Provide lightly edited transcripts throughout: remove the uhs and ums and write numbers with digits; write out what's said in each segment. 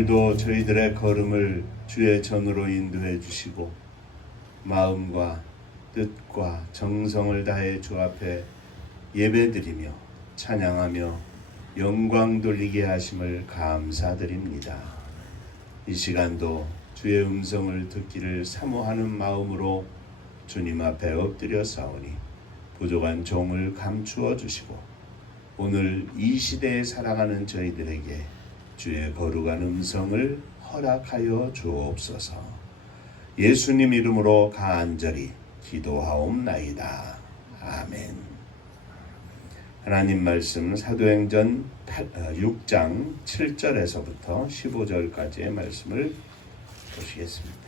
오늘도 저희들의 걸음을 주의 전으로 인도해 주시고 마음과 뜻과 정성을 다해 주 앞에 예배드리며 찬양하며 영광 돌리게 하심을 감사드립니다. 이 시간도 주의 음성을 듣기를 사모하는 마음으로 주님 앞에 엎드려 싸우니 부족한 종을 감추어 주시고 오늘 이 시대에 살아가는 저희들에게 주의 거룩한 음성을 허락하여 주옵소서. 예수님 이름으로 간절히 기도하옵나이다. 아멘. 하나님 말씀 사도행전 6장 7절에서부터 15절까지의 말씀을 보시겠습니다.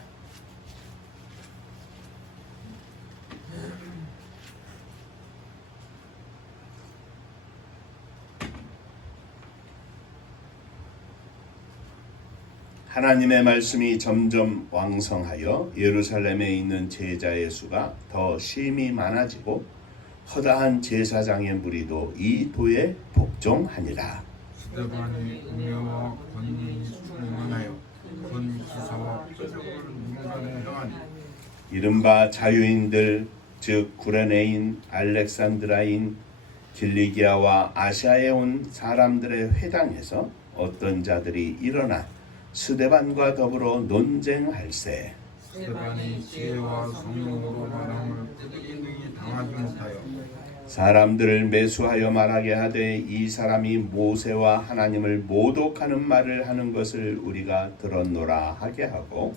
하나님의 말씀이 점점 왕성하여 예루살렘에 있는 제자의 수가 더 심히 많아지고 허다한 제사장의 무리도 이 도에 복종하니라. 스데반이 은혜와 권능이 충만하여 큰 기사와 표적을 민간에 행하니 이른바 자유인들 즉 구레네인, 알렉산드라인, 길리기아와 아시아에 온 사람들의 회당에서 어떤 자들이 일어나 스데반과 더불어 논쟁할세. 스데반이 지혜와 성령으로 말함을 뜨기 당하지 못하여 사람들을 매수하여 말하게 하되 이 사람이 모세와 하나님을 모독하는 말을 하는 것을 우리가 들었노라 하게 하고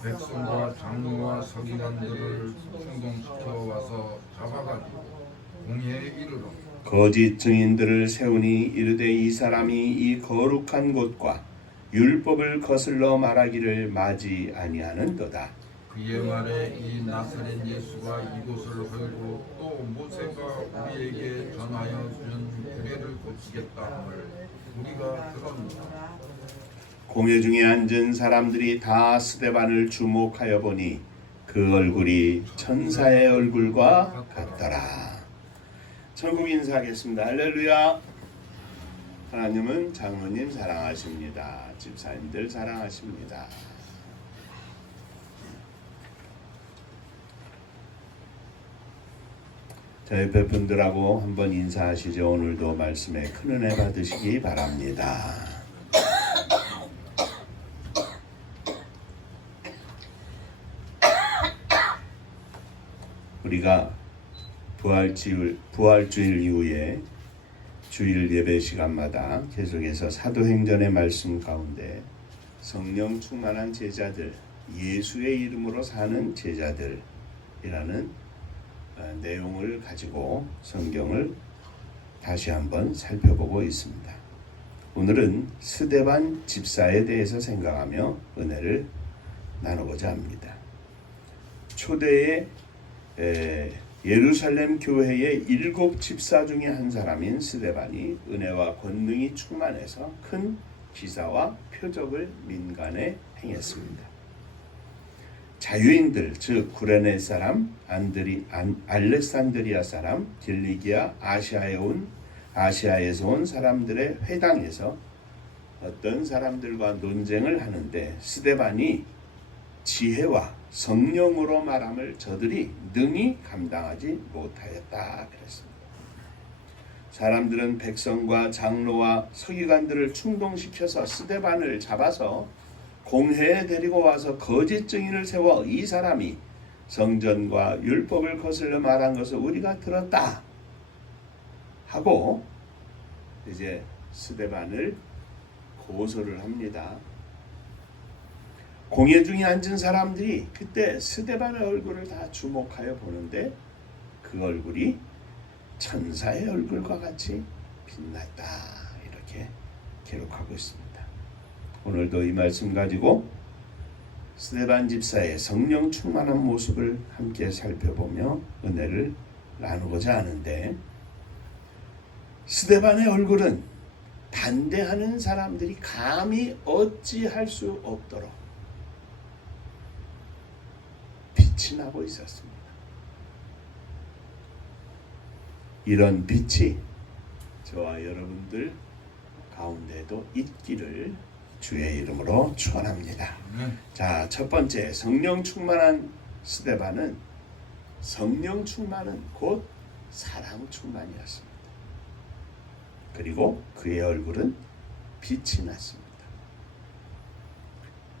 백성과 장로와 서기관들을 충동시켜 와서 잡아가지고 공회에 이르러 거짓 증인들을 세우니 이르되 이 사람이 이 거룩한 곳과 율법을 거슬러 말하기를 마지 아니하는도다. 그의 말에 이 나사렛 예수가 이곳을 헐고 또 모세가 우리에게 전하여 준 규례를 고치겠다 함을 우리가 들었노라. 공회 중에 앉은 사람들이 다 스데반을 주목하여 보니 그 얼굴이 천사의 얼굴과 같더라. 천국 인사하겠습니다. 할렐루야. 하나님은 장로님 사랑하십니다. 집사님들 사랑하십니다. 저희 옆에 분들하고 한번 인사하시죠. 오늘도 말씀에 큰 은혜 받으시기 바랍니다. 우리가 부활주일 이후에 주일 예배 시간마다 계속해서 사도행전의 말씀 가운데 성령 충만한 제자들, 예수의 이름으로 사는 제자들이라는 내용을 가지고 성경을 다시 한번 살펴보고 있습니다. 오늘은 스데반 집사에 대해서 생각하며 은혜를 나누고자 합니다. 초대의 예루살렘 교회의 7 집사 중에 한 사람인 스데반이 은혜와 권능이 충만해서 큰 기사와 표적을 민간에 행했습니다. 자유인들 즉 구레네 사람, 알렉산드리아 사람, 길리기아, 아시아에서 온 사람들의 회당에서 어떤 사람들과 논쟁을 하는데 스데반이 지혜와 성령으로 말함을 저들이 능히 감당하지 못하였다 그랬습니다. 사람들은 백성과 장로와 서기관들을 충동시켜서 스데반을 잡아서 공회에 데리고 와서 거짓 증인을 세워 이 사람이 성전과 율법을 거슬러 말한 것을 우리가 들었다 하고 이제 스데반을 고소를 합니다. 공회 중에 앉은 사람들이 그때 스데반의 얼굴을 다 주목하여 보는데 그 얼굴이 천사의 얼굴과 같이 빛났다 이렇게 기록하고 있습니다. 오늘도 이 말씀 가지고 스데반 집사의 성령 충만한 모습을 함께 살펴보며 은혜를 나누고자 하는데 스데반의 얼굴은 반대하는 사람들이 감히 어찌할 수 없도록 빛이 나고 있었습니다. 이런 빛이 저와 여러분들 가운데도 있기를 주의 이름으로 축원합니다. 자, 첫 번째 성령 충만한 스데반은 성령 충만은 곧 사랑 충만이었습니다. 그리고 그의 얼굴은 빛이 났습니다.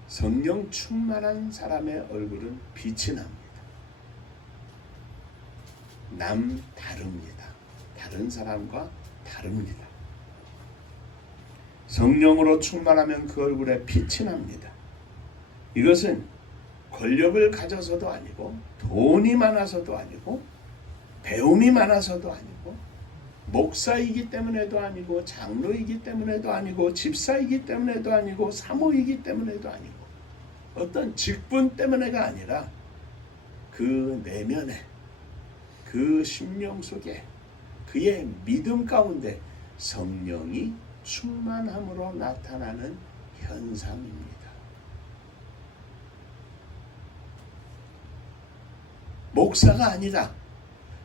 성령 충만한 사람의 얼굴은 빛이 납니다. 다릅니다. 다른 사람과 다릅니다. 성령으로 충만하면 그 얼굴에 빛이 납니다. 이것은 권력을 가져서도 아니고 돈이 많아서도 아니고 배움이 많아서도 아니고 목사이기 때문에도 아니고 장로이기 때문에도 아니고 집사이기 때문에도 아니고 사모이기 때문에도 아니고 어떤 직분 때문에가 아니라 그 내면에 그 심령 속에 그의 믿음 가운데 성령이 충만함으로 나타나는 현상입니다. 목사가 아니라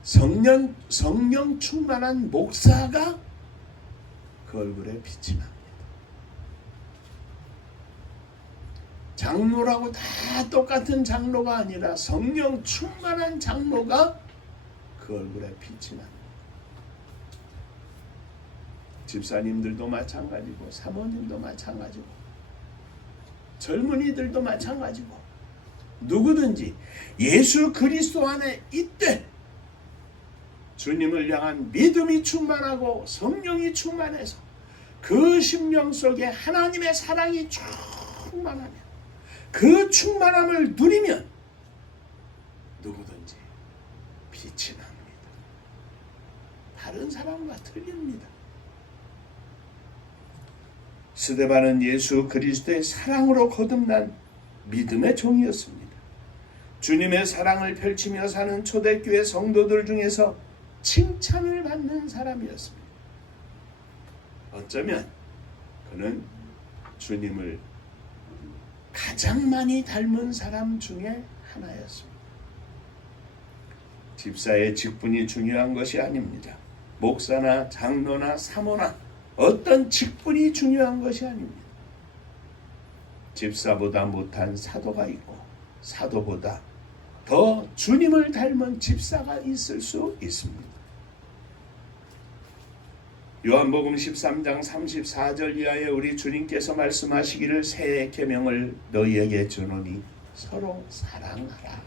성령 충만한 목사가 그 얼굴에 빛이 납니다. 장로라고 다 똑같은 장로가 아니라 성령 충만한 장로가 그 얼굴에 빛이 납니다. 집사님들도 마찬가지고 사모님도 마찬가지고 젊은이들도 마찬가지고 누구든지 예수 그리스도 안에 있되 주님을 향한 믿음이 충만하고 성령이 충만해서 그 심령 속에 하나님의 사랑이 충만하면 그 충만함을 누리면 누구든지 빛이 납니다. 다른 사람과 틀립니다. 스데반은 예수 그리스도의 사랑으로 거듭난 믿음의 종이었습니다. 주님의 사랑을 펼치며 사는 초대교회 성도들 중에서 칭찬을 받는 사람이었습니다. 어쩌면 그는 주님을 가장 많이 닮은 사람 중에 하나였습니다. 집사의 직분이 중요한 것이 아닙니다. 목사나 장로나 사모나 어떤 직분이 중요한 것이 아닙니다. 집사보다 못한 사도가 있고 사도보다 더 주님을 닮은 집사가 있을 수 있습니다. 요한복음 13장 34절 이하에 우리 주님께서 말씀하시기를 새 계명을 너희에게 주노니 서로 사랑하라.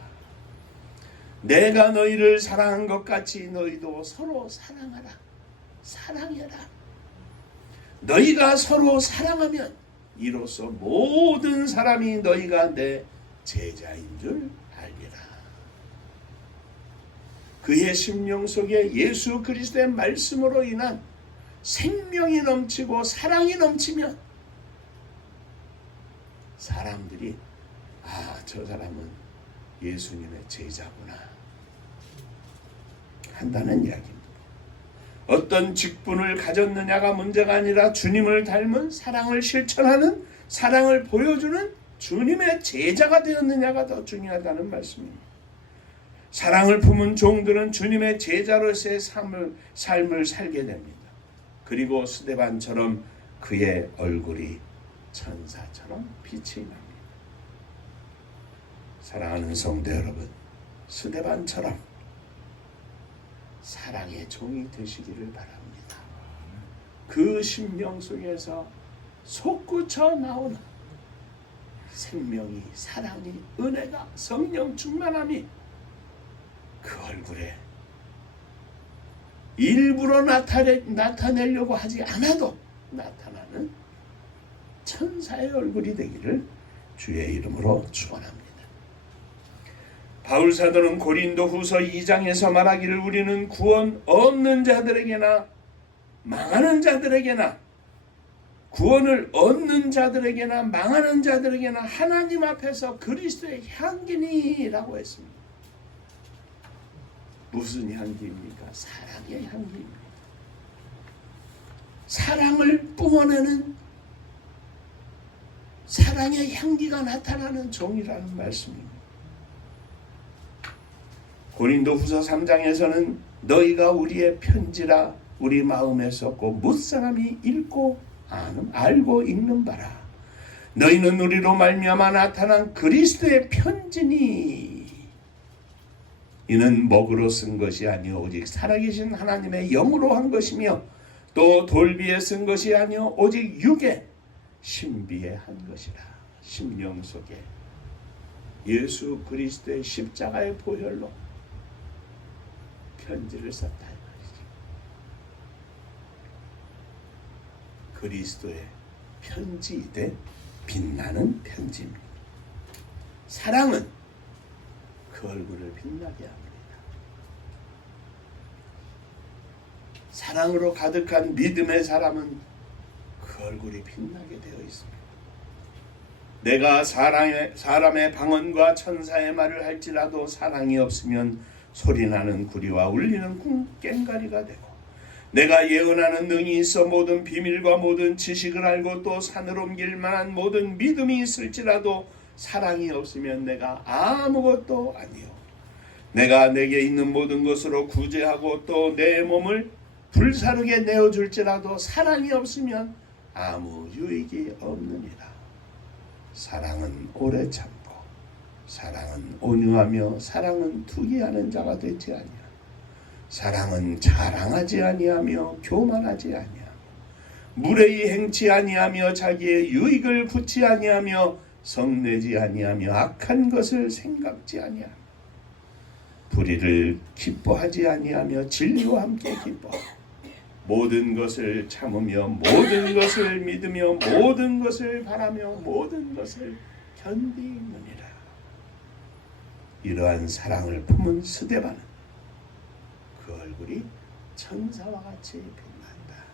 내가 너희를 사랑한 것 같이 너희도 서로 사랑하라. 사랑해라. 너희가 서로 사랑하면 이로써 모든 사람이 너희가 내 제자인 줄 알리라. 그의 심령 속에 예수 그리스도의 말씀으로 인한 생명이 넘치고 사랑이 넘치면 사람들이 저 사람은 예수님의 제자구나 한다는 이야기입니다. 어떤 직분을 가졌느냐가 문제가 아니라 주님을 닮은 사랑을 실천하는 사랑을 보여주는 주님의 제자가 되었느냐가 더 중요하다는 말씀입니다. 사랑을 품은 종들은 주님의 제자로서의 삶을 살게 됩니다. 그리고 스데반처럼 그의 얼굴이 천사처럼 빛이 납니다. 사랑하는 성도 여러분, 스데반처럼 사랑의 종이 되시기를 바랍니다. 그 심령 속에서 솟구쳐 나오는 생명이, 사랑이, 은혜가, 성령 충만함이 그 얼굴에 일부러 나타내려고 하지 않아도 나타나는 천사의 얼굴이 되기를 주의 이름으로 축원합니다. 바울 사도는 고린도 후서 2장에서 말하기를 우리는 구원 얻는 자들에게나 망하는 자들에게나 구원을 얻는 자들에게나 망하는 자들에게나 하나님 앞에서 그리스도의 향기니라고 했습니다. 무슨 향기입니까? 사랑의 향기입니다. 사랑을 뿜어내는 사랑의 향기가 나타나는 종이라는 말씀입니다. 고린도 후서 3장에서는 너희가 우리의 편지라 우리 마음에 썼고 뭇사람이 읽고 알고 읽는 바라. 너희는 우리로 말미암아 나타난 그리스도의 편지니 이는 먹으로 쓴 것이 아니요 오직 살아계신 하나님의 영으로 한 것이며 또 돌비에 쓴 것이 아니요 오직 육에 신비에 한 것이라. 심령 속에 예수 그리스도의 십자가의 보혈로 편지를 썼다 이 말이죠. 그리스도의 편지이되 빛나는 편지입니다. 사랑은 그 얼굴을 빛나게 합니다. 사랑으로 가득한 믿음의 사람은 그 얼굴이 빛나게 되어 있습니다. 내가 사람의 방언과 천사의 말을 할지라도 사랑이 없으면 소리나는 구리와 울리는 꽹과리가 되고 내가 예언하는 능이 있어 모든 비밀과 모든 지식을 알고 또 산을 옮길 만한 모든 믿음이 있을지라도 사랑이 없으면 내가 아무것도 아니요 내가 내게 있는 모든 것으로 구제하고 또 내 몸을 불사르게 내어줄지라도 사랑이 없으면 아무 유익이 없느니라. 사랑은 오래 참고 사랑은 온유하며 사랑은 투기하는 자가 되지 아니하며 사랑은 자랑하지 아니하며 교만하지 아니하며 무례히 행치 아니하며 자기의 유익을 굳지 아니하며 성내지 아니하며 악한 것을 생각지 아니하며 불의를 기뻐하지 아니하며 진리와 함께 기뻐하고 모든 것을 참으며 모든 것을 믿으며 모든 것을 바라며 모든 것을 견디느니라. 이러한 사랑을 품은 스데반은 그 얼굴이 천사와 같이 빛난다.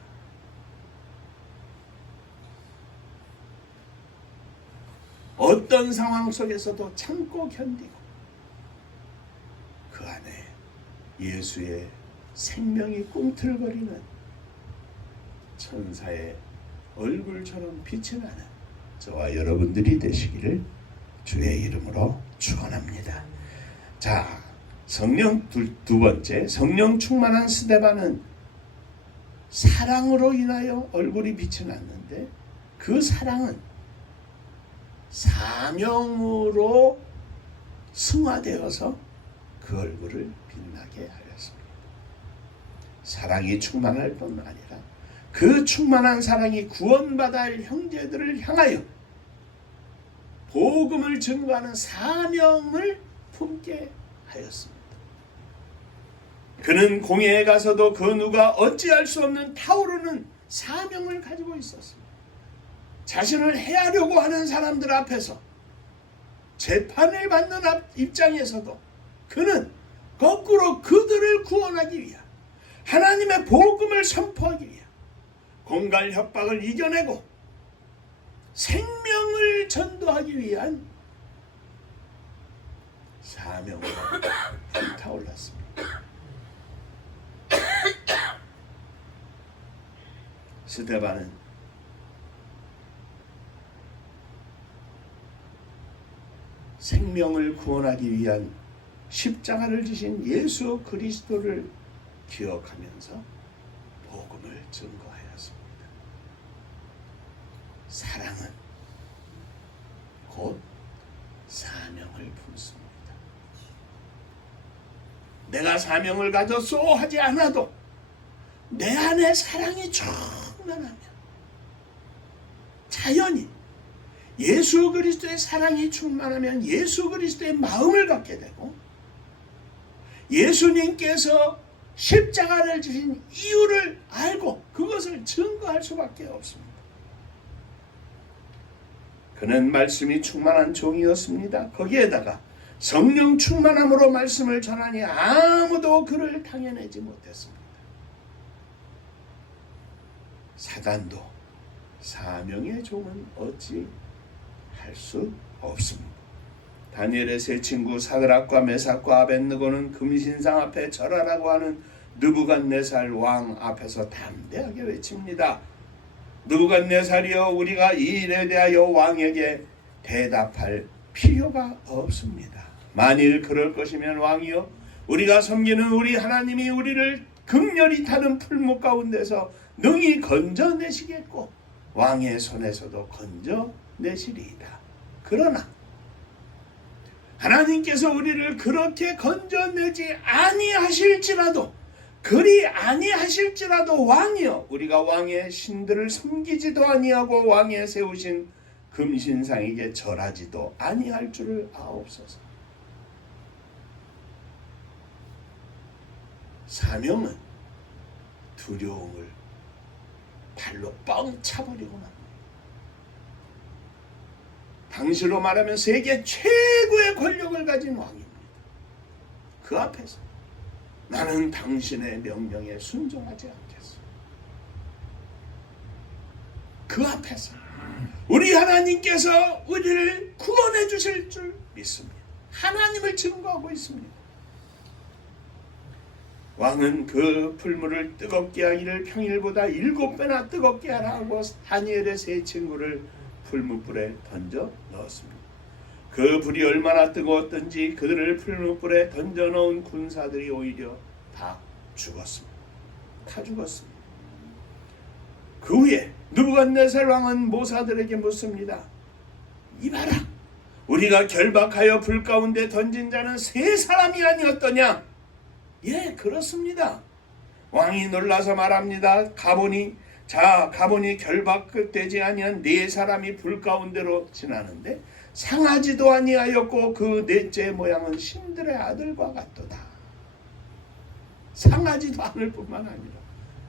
어떤 상황 속에서도 참고 견디고 그 안에 예수의 생명이 꿈틀거리는 천사의 얼굴처럼 빛이 나는 저와 여러분들이 되시기를 주의 이름으로 축원합니다. 자, 성령 두 번째, 성령 충만한 스데반은 사랑으로 인하여 얼굴이 빛이 났는데 그 사랑은 사명으로 승화되어서 그 얼굴을 빛나게 하였습니다. 사랑이 충만할 뿐 아니라 그 충만한 사랑이 구원받아야 할 형제들을 향하여 복음을 증거하는 사명을 품게 하였습니다. 그는 공회에 가서도 그 누가 어찌할 수 없는 타오르는 사명을 가지고 있었습니다. 자신을 해하려고 하는 사람들 앞에서 재판을 받는 입장에서도 그는 거꾸로 그들을 구원하기 위한 하나님의 복음을 선포하기 위한 공갈 협박을 이겨내고 생명을 전도하기 위한 사명으로 불타올랐습니다. 스데반은 생명을 구원하기 위한 십자가를 지신 예수 그리스도를 기억하면서 복음을 증거하였습니다. 사랑은 곧 사명을 품습니다. 내가 사명을 가졌소 하지 않아도 내 안에 사랑이 충만하면 자연히 예수 그리스도의 사랑이 충만하면 예수 그리스도의 마음을 갖게 되고 예수님께서 십자가를 지신 이유를 알고 그것을 증거할 수밖에 없습니다. 그는 말씀이 충만한 종이었습니다. 거기에다가 성령 충만함으로 말씀을 전하니 아무도 그를 당해내지 못했습니다. 사단도 사명의 종은 어찌 할 수 없습니다. 다니엘의 세 친구 사드락과 메삭과 아벳느고는 금신상 앞에 절하라고 하는 느부갓네살 왕 앞에서 담대하게 외칩니다. 느부갓네살이여, 우리가 이 일에 대하여 왕에게 대답할 필요가 없습니다. 만일 그럴 것이면 왕이여, 우리가 섬기는 우리 하나님이 우리를 극렬히 타는 풀목 가운데서 능히 건져내시겠고 왕의 손에서도 건져 내시리이다. 그러나 하나님께서 우리를 그렇게 건져내지 아니하실지라도, 그리 아니하실지라도 왕이여, 우리가 왕의 신들을 섬기지도 아니하고 왕의 세우신 금신상에게 절하지도 아니할 줄을 아옵소서. 사명은 두려움을 발로 뻥 차버리고 맙니다. 당시로 말하면 세계 최고의 권력을 가진 왕입니다. 그 앞에서 나는 당신의 명령에 순종하지 않겠소. 그 앞에서 우리 하나님께서 우리를 구원해 주실 줄 믿습니다. 하나님을 증거하고 있습니다. 왕은 그 풀물을 뜨겁게 하기를 평일보다 7배나 뜨겁게 하라 하고 다니엘의 세 친구를 풀무불에 던져 넣었습니다. 그 불이 얼마나 뜨거웠던지 그들을 풀무불에 던져 넣은 군사들이 오히려 다 죽었습니다. 다 죽었습니다. 그 후에 느부갓네살 왕은 모사들에게 묻습니다. 이봐라, 우리가 결박하여 불 가운데 던진 자는 3사람이 아니었더냐? 예, 그렇습니다. 왕이 놀라서 말합니다. 가보니 결박되지 아니한 4사람이 불 가운데로 지나는데 상하지도 아니하였고 그 넷째 모양은 신들의 아들과 같도다. 상하지도 않을 뿐만 아니라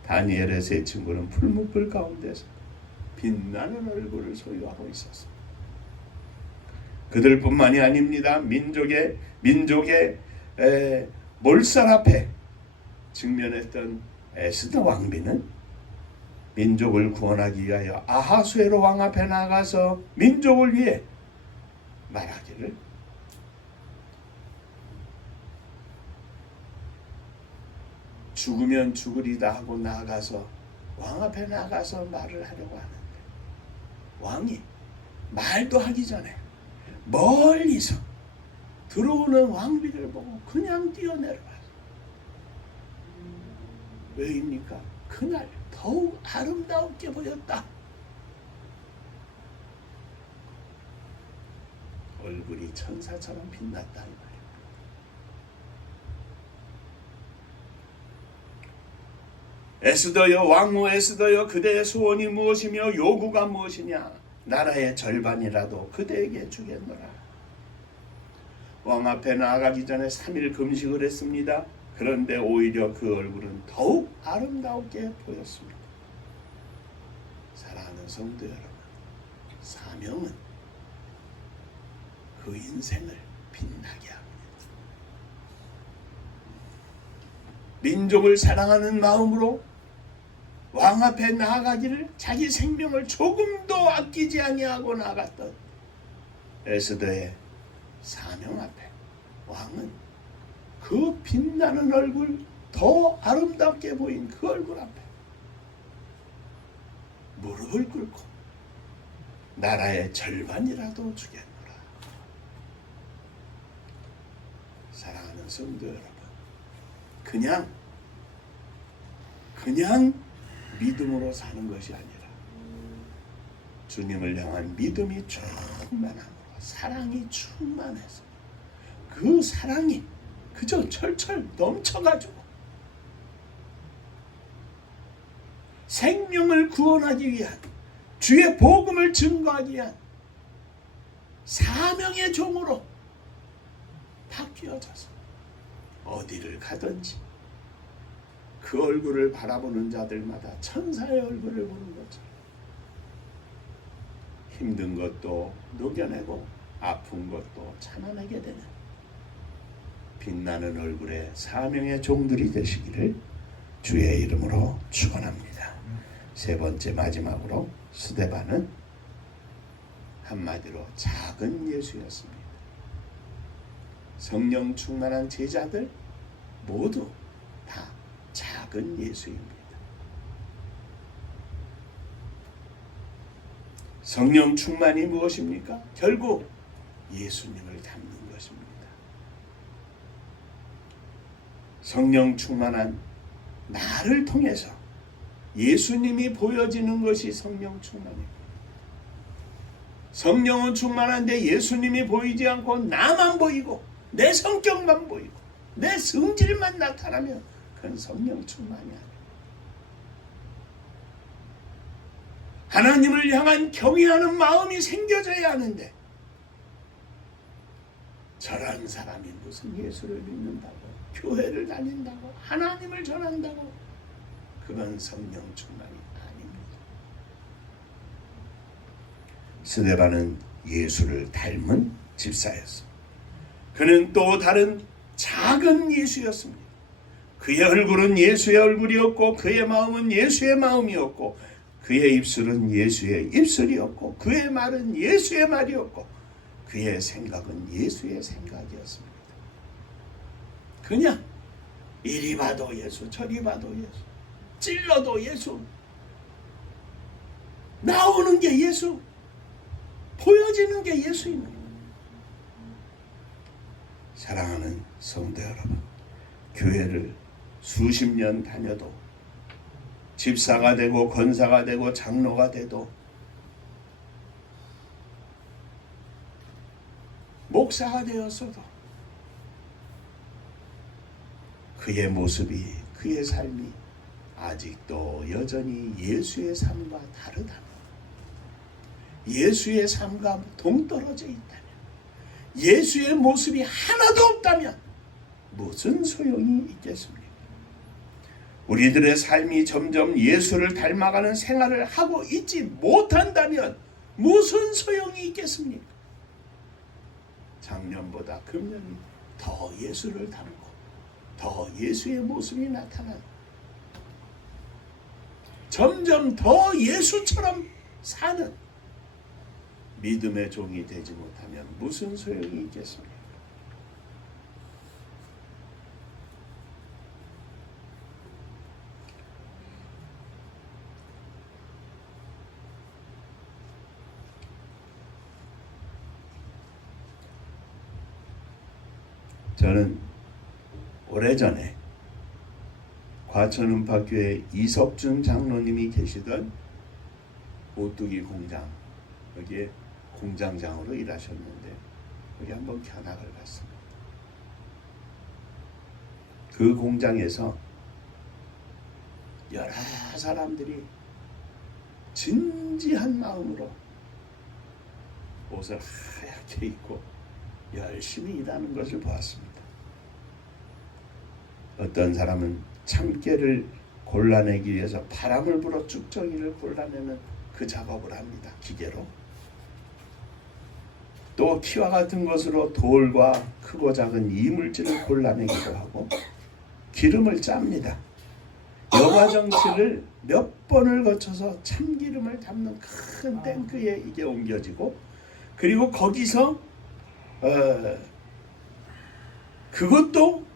다니엘의 세 친구는 풀무불 가운데서 빛나는 얼굴을 소유하고 있었습니다. 그들뿐만이 아닙니다. 민족의 몰살 앞에 직면했던 에스더 왕비는 민족을 구원하기 위하여 아하수에로 왕 앞에 나가서 민족을 위해 말하기를, 죽으면 죽으리다 하고 나가서 왕 앞에 나가서 말을 하려고 하는데 왕이 말도 하기 전에 멀리서 들어오는 왕비를 보고 그냥 뛰어내려와서, 왜입니까? 그날 더욱 아름답게 보였다. 얼굴이 천사처럼 빛났다는 말입니다. 에스더여, 왕후 에스더여, 그대의 소원이 무엇이며 요구가 무엇이냐? 나라의 절반이라도 그대에게 주겠노라. 왕 앞에 나아가기 전에 3일 금식을 했습니다. 그런데 오히려 그 얼굴은 더욱 아름답게 보였습니다. 사랑하는 성도 여러분, 사명은 그 인생을 빛나게 합니다. 민족을 사랑하는 마음으로 왕 앞에 나아가기를 자기 생명을 조금도 아끼지 아니하고 나갔던 에스더의 사명 앞에 왕은 그 빛나는 얼굴, 더 아름답게 보인 그 얼굴 앞에 무릎을 꿇고 나라의 절반이라도 주겠노라. 사랑하는 성도 여러분, 그냥 믿음으로 사는 것이 아니라 주님을 향한 믿음이 충만함으로, 사랑이 충만해서 그 사랑이 그저 철철 넘쳐가지고 생명을 구원하기 위한, 주의 복음을 증거하기 위한 사명의 종으로 바뀌어져서 어디를 가든지 그 얼굴을 바라보는 자들마다 천사의 얼굴을 보는 것처럼 힘든 것도 녹여내고 아픈 것도 참아내게 되는 빛나는 얼굴의 사명의 종들이 되시기를 주의 이름으로 축원합니다. 세 번째, 마지막으로 스데반은 한마디로 작은 예수였습니다. 성령 충만한 제자들 모두 다 작은 예수입니다. 성령 충만이 무엇입니까? 결국 예수님을 닮는 것입니다. 성령 충만한 나를 통해서 예수님이 보여지는 것이 성령 충만입니다. 성령은 충만한데 예수님이 보이지 않고 나만 보이고 내 성격만 보이고 내 성질만 나타나면 그건 성령 충만이 아니에요. 하나님을 향한 경외하는 마음이 생겨져야 하는데 저런 사람이 무슨 예수를 믿는다고 교회를 다닌다고 하나님을 전한다고 그건 성령 충만이 아닙니다. 스데반은 예수를 닮은 집사였습니다. 그는 또 다른 작은 예수였습니다. 그의 얼굴은 예수의 얼굴이었고 그의 마음은 예수의 마음이었고 그의 입술은 예수의 입술이었고 그의 말은 예수의 말이었고 그의 생각은 예수의 생각이었습니다. 그냥 이리 봐도 예수 저리 봐도 예수 찔러도 예수 나오는 게 예수 보여지는 게 예수입니다. 사랑하는 성도 여러분, 교회를 수십 년 다녀도 집사가 되고 권사가 되고 장로가 돼도 목사가 되었어도 그의 모습이 그의 삶이 아직도 여전히 예수의 삶과 다르다면 예수의 삶과 동떨어져 있다면 예수의 모습이 하나도 없다면 무슨 소용이 있겠습니까? 우리들의 삶이 점점 예수를 닮아가는 생활을 하고 있지 못한다면 무슨 소용이 있겠습니까? 작년보다 금년이 더 예수를 닮고 더 예수의 모습이 나타나는 점점 더 예수처럼 사는 믿음의 종이 되지 못하면 무슨 소용이 있겠습니까? 저는 오래전에 과천은파교회 이석준 장로님이 계시던 오뚜기 공장, 여기에 공장장으로 일하셨는데 여기 한번 견학을 갔습니다. 그 공장에서 여러 사람들이 진지한 마음으로 옷을 하얗게 입고 열심히 일하는 것을 보았습니다. 어떤 사람은 참깨를 골라내기 위해서 바람을 불어 쭉정이를 골라내는 그 작업을 합니다. 기계로. 또 키와 같은 것으로 돌과 크고 작은 이물질을 골라내기도 하고 기름을 짭니다. 여과정치를 몇 번을 거쳐서 참기름을 담는 큰 탱크에 이게 옮겨지고 그리고 거기서 그것도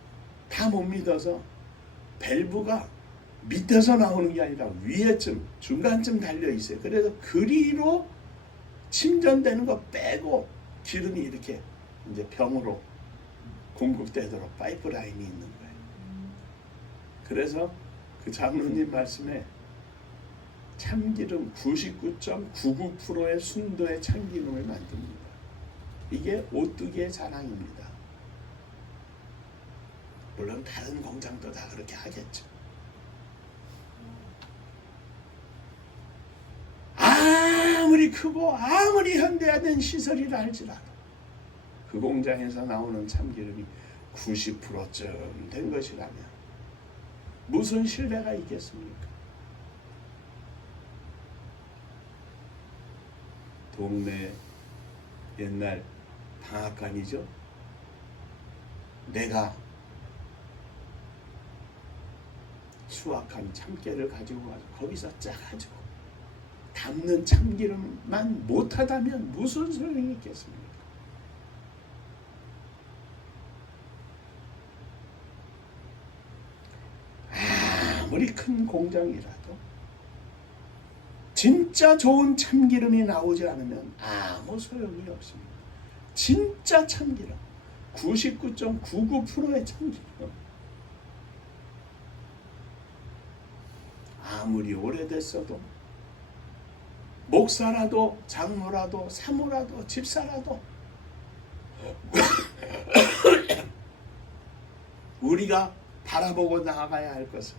다 못 믿어서 밸브가 밑에서 나오는 게 아니라 위에쯤 중간쯤 달려 있어요. 그래서 그리로 침전되는 거 빼고 기름이 이렇게 이제 병으로 공급되도록 파이프라인이 있는 거예요. 그래서 그 장로님 말씀에 참기름 99.99%의 순도의 참기름을 만듭니다. 이게 오뚜기의 자랑입니다. 물론 다른 공장도 다 그렇게 하겠죠. 아무리 크고 아무리 현대화된 시설이라 할지라도 그 공장에서 나오는 참기름이 90%쯤 된 것이라면 무슨 신뢰가 있겠습니까? 동네 옛날 방앗간이죠. 내가 수확한 참깨를 가지고 가서 거기서 짜가지고 담는 참기름만 못하다면 무슨 소용이 있겠습니까? 아무리 큰 공장이라도 진짜 좋은 참기름이 나오지 않으면 아무 소용이 없습니다. 진짜 참기름 99.99%의 참기름 아무리 오래됐어도 목사라도 장로라도 사모라도 집사라도 우리가 바라보고 나아가야 할 것은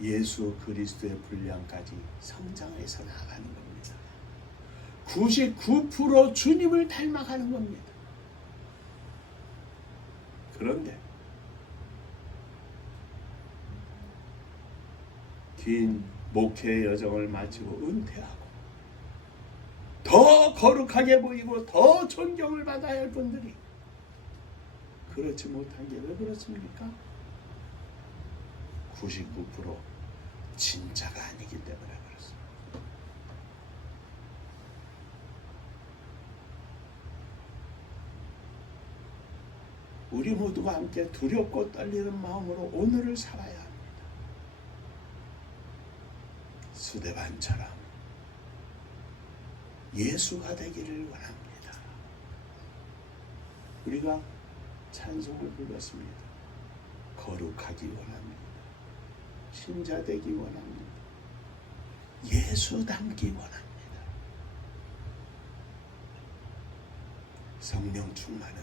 예수 그리스도의 분량까지 성장해서 나아가는 겁니다. 99% 주님을 닮아가는 겁니다. 그런데 긴 목회 여정을 마치고 은퇴하고 더 거룩하게 보이고 더 존경을 받아야 할 분들이 그렇지 못한 게 왜 그렇습니까? 99% 진짜가 아니기 때문에 그렇습니다. 우리 모두가 함께 두렵고 떨리는 마음으로 오늘을 살아야 합니다. 스데반처럼 예수가 되기를 원합니다. 우리가 찬송을 불렀습니다. 거룩하기 원합니다. 신자 되기 원합니다. 예수 닮기 원합니다. 성령 충만은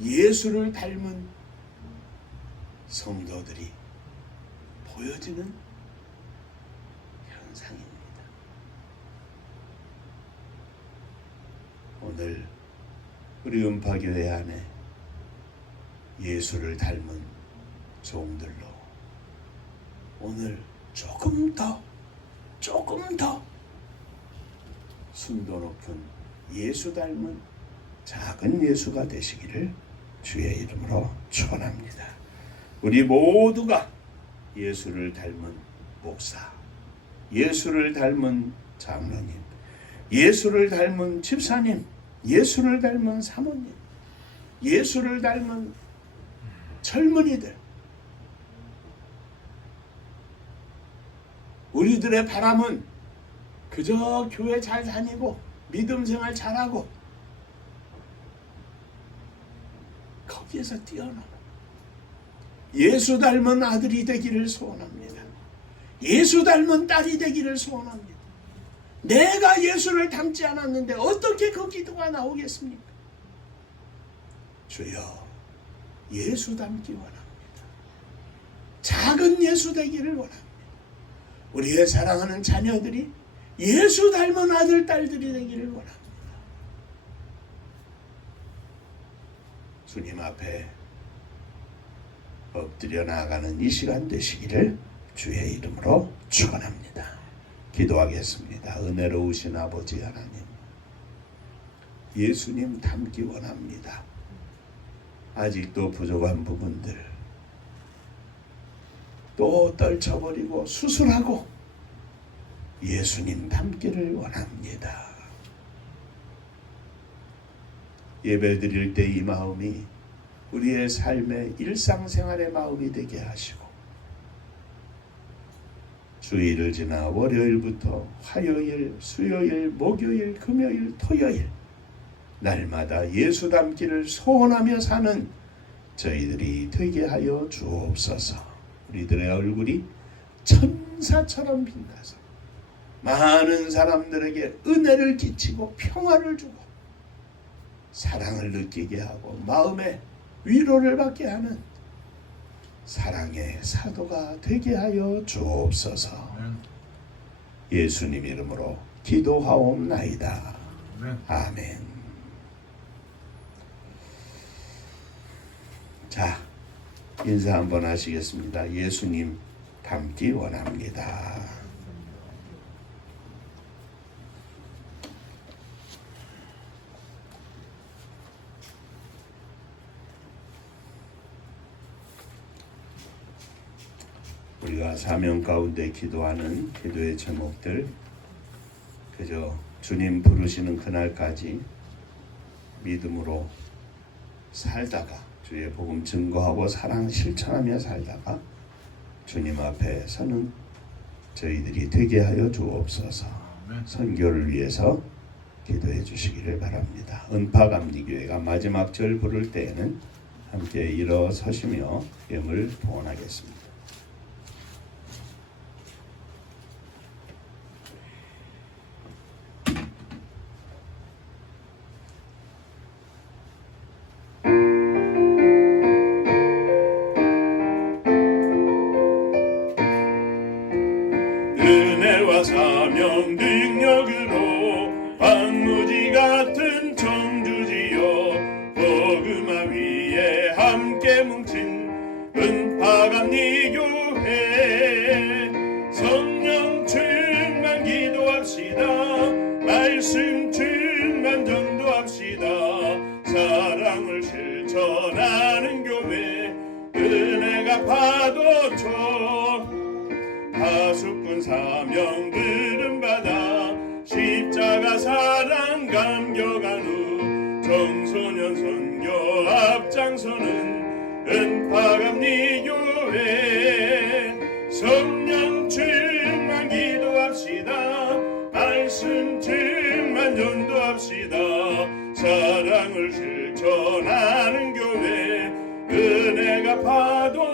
예수를 닮은 성도들이 보여지는 현상입니다. 오늘 우리 음파교회 안에 예수를 닮은 종들로 오늘 조금 더 순도 높은 예수 닮은 작은 예수가 되시기를 주의 이름으로 축원합니다. 우리 모두가 예수를 닮은 목사, 예수를 닮은 장로님, 예수를 닮은 집사님, 예수를 닮은 사모님, 예수를 닮은 젊은이들, 우리들의 바람은 그저 교회 잘 다니고 믿음 생활 잘하고 거기에서 뛰어넘어 예수 닮은 아들이 되기를 소원합니다. 예수 닮은 딸이 되기를 소원합니다. 내가 예수를 닮지 않았는데 어떻게 그 기도가 나오겠습니까? 주여, 예수 닮기 원합니다. 작은 예수 되기를 원합니다. 우리의 사랑하는 자녀들이 예수 닮은 아들, 딸들이 되기를 원합니다. 주님 앞에 엎드려 나아가는 이 시간 되시기를 주의 이름으로 축원합니다. 기도하겠습니다. 은혜로우신 아버지 하나님, 예수님 닮기 원합니다. 아직도 부족한 부분들 또 떨쳐버리고 수술하고 예수님 닮기를 원합니다. 예배 드릴 때 이 마음이 우리의 삶의 일상생활의 마음이 되게 하시고 주일을 지나 월요일부터 화요일, 수요일, 목요일, 금요일, 토요일 날마다 예수 닮기를 소원하며 사는 저희들이 되게 하여 주옵소서. 우리들의 얼굴이 천사처럼 빛나서 많은 사람들에게 은혜를 끼치고 평화를 주고 사랑을 느끼게 하고 마음에 위로를 받게 하는 사랑의 사도가 되게 하여 주옵소서. 예수님 이름으로 기도하옵나이다. 아멘. 자, 인사 한번 하시겠습니다. 예수님 닮기 원합니다. 우리가 사명 가운데 기도하는 기도의 제목들, 그저 주님 부르시는 그날까지 믿음으로 살다가 주의 복음 증거하고 사랑 실천하며 살다가 주님 앞에 서는 저희들이 되게 하여 주옵소서. 선교를 위해서 기도해 주시기를 바랍니다. 은파감리교회가 마지막 절 부를 때에는 함께 일어서시며 예물 봉헌하겠습니다. 힘과 사명 능력으로 황무지 같은 청주지여 복음화 위에 함께 뭉친 은파감리 교회 성령 충만 기도합시다. 말씀 충만 전도합시다. 사랑을 실천하는 교회 은혜가 파도쳐 하수꾼 사명 부름받아 십자가 사랑 감격한 후 청소년 선교 앞장서는 은파감리 교회 성령 충만 기도합시다. 말씀 충만 전도합시다. 사랑을 실천하는 교회 은혜가 파도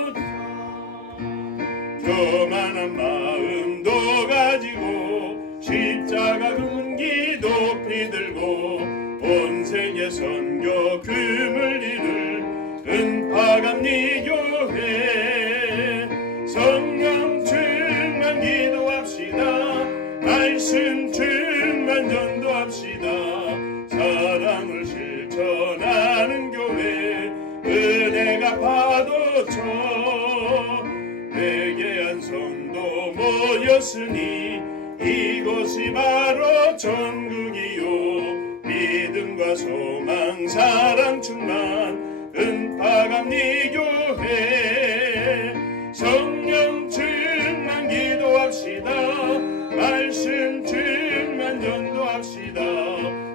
교만한 마음도 가지고 십자가 근기 높이 들고 온 세계 선교 금을 이룰 은파감리 교회 성령 충만 기도합시다. 말씀 충만 전도합시다. 사랑을 실천하는 교회 은혜가 파도쳐 회개한 성도 모였으니 이곳이 바로 천국이요 믿음과 소망 사랑 충만 은파감리 교회 성령 충만 기도합시다. 말씀 충만 전도합시다.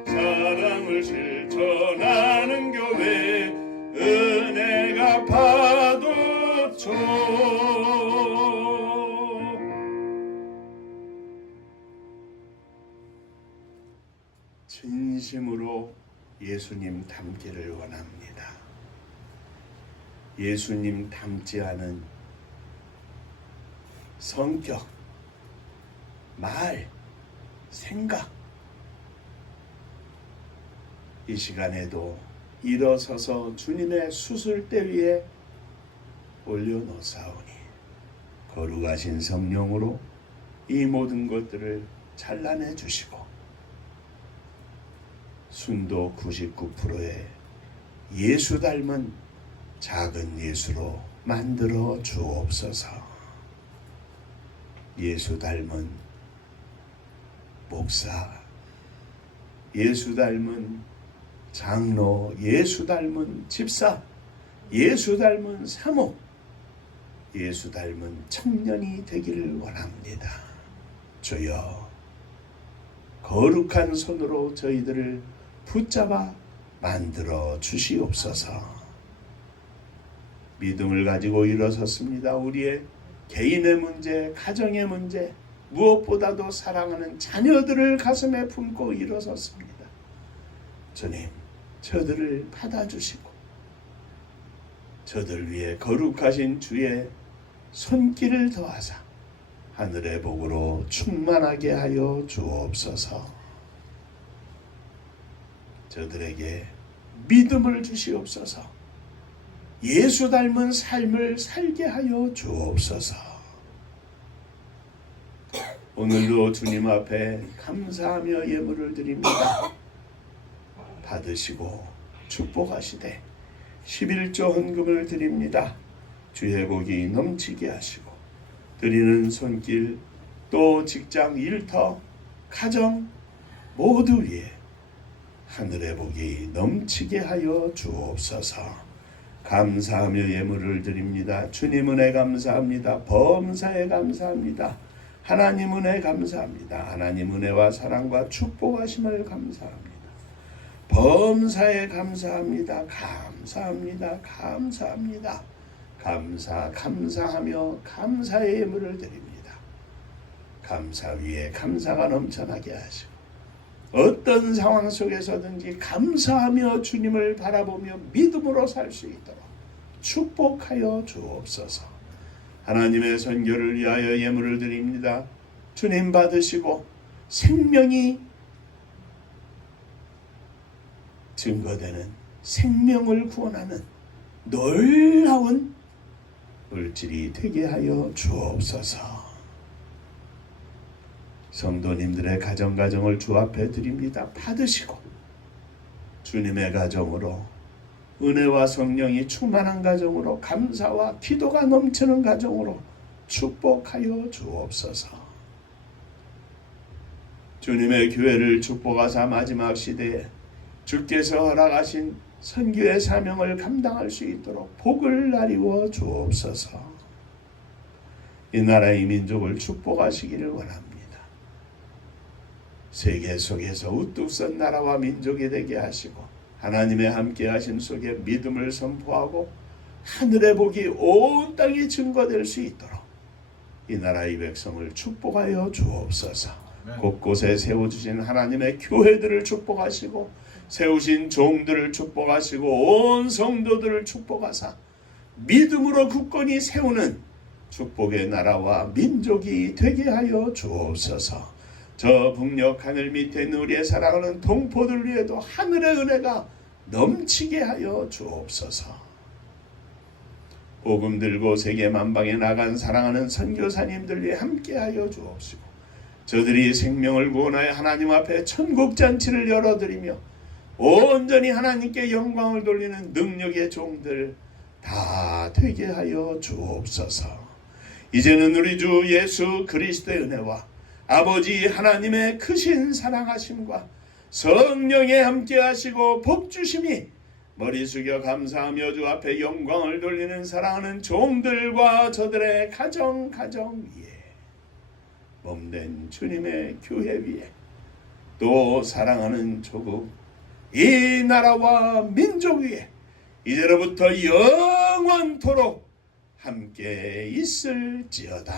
사랑을 실천하는 교회 은혜가 파도쳐 진심으로 예수님 닮기를 원합니다. 예수님 닮지 않은 성격, 말, 생각 이 시간에도 일어서서 주님의 수술대 위에 올려놓사오니 거룩하신 성령으로 이 모든 것들을 잘라내 주시고 순도 99%의 예수 닮은 작은 예수로 만들어 주옵소서. 예수 닮은 목사, 예수 닮은 장로, 예수 닮은 집사, 예수 닮은 사모, 예수 닮은 청년이 되기를 원합니다. 주여 거룩한 손으로 저희들을 붙잡아 만들어 주시옵소서. 믿음을 가지고 일어섰습니다. 우리의 개인의 문제, 가정의 문제, 무엇보다도 사랑하는 자녀들을 가슴에 품고 일어섰습니다. 주님, 저들을 받아주시고 저들 위해 거룩하신 주의 손길을 더하사 하늘의 복으로 충만하게 하여 주옵소서. 저들에게 믿음을 주시옵소서. 예수 닮은 삶을 살게 하여 주옵소서. 오늘도 주님 앞에 감사하며 예물을 드립니다. 받으시고 축복하시되 11조 헌금을 드립니다. 주의 복이 넘치게 하시고 드리는 손길 또 직장 일터 가정 모두 위에 하늘의 복이 넘치게 하여 주옵소서. 감사하며 예물을 드립니다. 주님 은혜 감사합니다. 범사에 감사합니다. 하나님 은혜 감사합니다. 하나님 은혜와 사랑과 축복하심을 감사합니다. 범사에 감사합니다. 감사합니다. 감사합니다. 감사하며 감사의 예물을 드립니다. 감사 위에 감사가 넘쳐나게 하시고 어떤 상황 속에서든지 감사하며 주님을 바라보며 믿음으로 살 수 있도록 축복하여 주옵소서. 하나님의 선교를 위하여 예물을 드립니다. 주님 받으시고 생명이 증거되는 생명을 구원하는 놀라운 물질이 되게 하여 주옵소서. 성도님들의 가정을 주 앞에 드립니다. 받으시고 주님의 가정으로, 은혜와 성령이 충만한 가정으로, 감사와 기도가 넘치는 가정으로 축복하여 주옵소서. 주님의 교회를 축복하사 마지막 시대에 주께서 허락하신 선교의 사명을 감당할 수 있도록 복을 나리워 주옵소서. 이 나라의 민족을 축복하시기를 원합니다. 세계 속에서 우뚝 선 나라와 민족이 되게 하시고 하나님의 함께 하심 속에 믿음을 선포하고 하늘의 복이 온 땅에 증거될 수 있도록 이 나라의 백성을 축복하여 주옵소서. 곳곳에 세워주신 하나님의 교회들을 축복하시고 세우신 종들을 축복하시고 온 성도들을 축복하사 믿음으로 굳건히 세우는 축복의 나라와 민족이 되게 하여 주옵소서. 저 북녘 하늘 밑에 있는 우리의 사랑하는 동포들 위에도 하늘의 은혜가 넘치게 하여 주옵소서. 복음 들고 세계 만방에 나간 사랑하는 선교사님들 위해 함께하여 주옵시고 저들이 생명을 구원하여 하나님 앞에 천국잔치를 열어드리며 온전히 하나님께 영광을 돌리는 능력의 종들 다 되게 하여 주옵소서. 이제는 우리 주 예수 그리스도의 은혜와 아버지 하나님의 크신 사랑하심과 성령의 함께하시고 복주심이 머리 숙여 감사하며 주 앞에 영광을 돌리는 사랑하는 종들과 저들의 가정 위에 몸된 주님의 교회 위에 또 사랑하는 조국 이 나라와 민족 위에 이제로부터 영원토록 함께 있을지어다.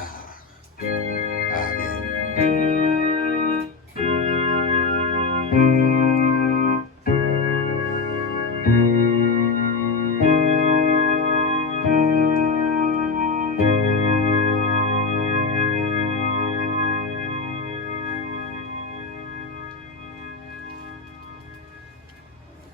아멘.